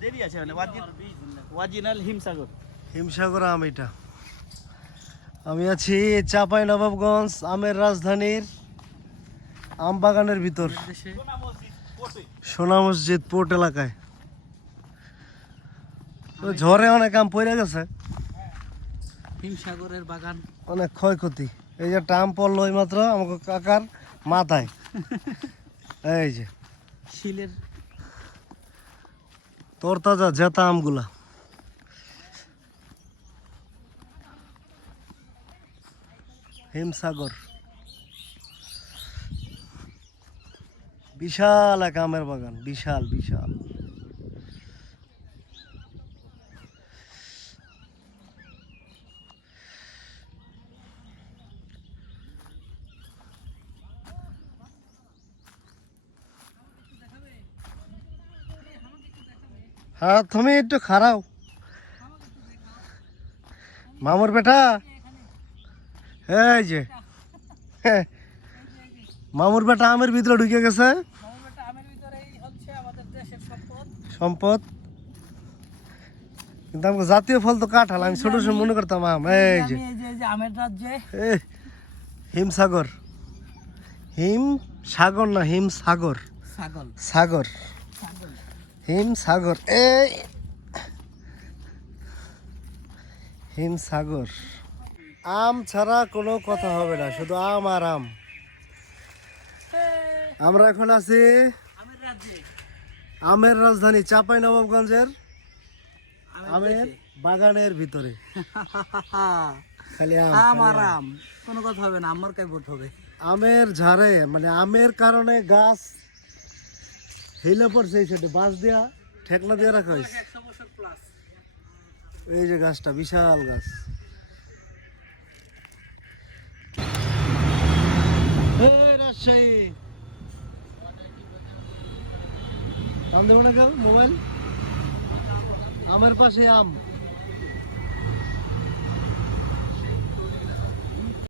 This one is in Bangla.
দেরি আছে মানে অরিজিনাল হিমসাগর। হিমসাগর আম এটা। আমি আছি চাপাই নবাবগঞ্জ আমের রাজধানীর আম বাগানের ভিতর। সোনা মসজিদ পোর্ট এলাকায়। তো ঝড়ে অনেক আম পড়ে গেছে। হিমসাগরের বাগান। অনেক ক্ষয়ক্ষতি। এই যে একটা আম পড়ল মাত্র আমাকে কাকার মাথায়। এই যে। শিলের তোর তাজা জেতা আমগুলা। হিমসাগর। বিশাল এক আমের বাগান বিশাল বিশাল। হ্যাঁ তুমি একটু খারাও। মামুর বেটা? এই যে। হ্যাঁ। মামুর বেটা আমের ভিতরে ঢুকে গেছে। সম্পদ। কিন্তু আমাকে জাতীয় ফল তো কাঁঠাল আমি ছোট সময় মনে করতাম আম। এই যে। আমের রাজ্যে। হিমসাগর হিম সাগর। না হিম সাগর। ছাগল সাগর। ছাগল হিম সাগর এই! হিম সাগর আম ছাড়া কোনো কথা হবে না শুধু আম আর আম। আমরা এখন আছি আমের রাজধানী চাপাই নবাবগঞ্জের আমের বাগানের ভিতরে। খালি আম আর কোনো কথা হবে না আমার কাই ভোট হবে? আমের ঝাড়ে মানে আমের কারণে গাছ হিলে পড়ছে এই সাইডে বাঁশ দেওয়া ঠেকনা দিয়ে রাখা হয়েছে। এই যে গাছটা বিশাল গাছ। রাজশাহী। আম দেবো না কেউ? মোবাইল? আমের পাশে আম।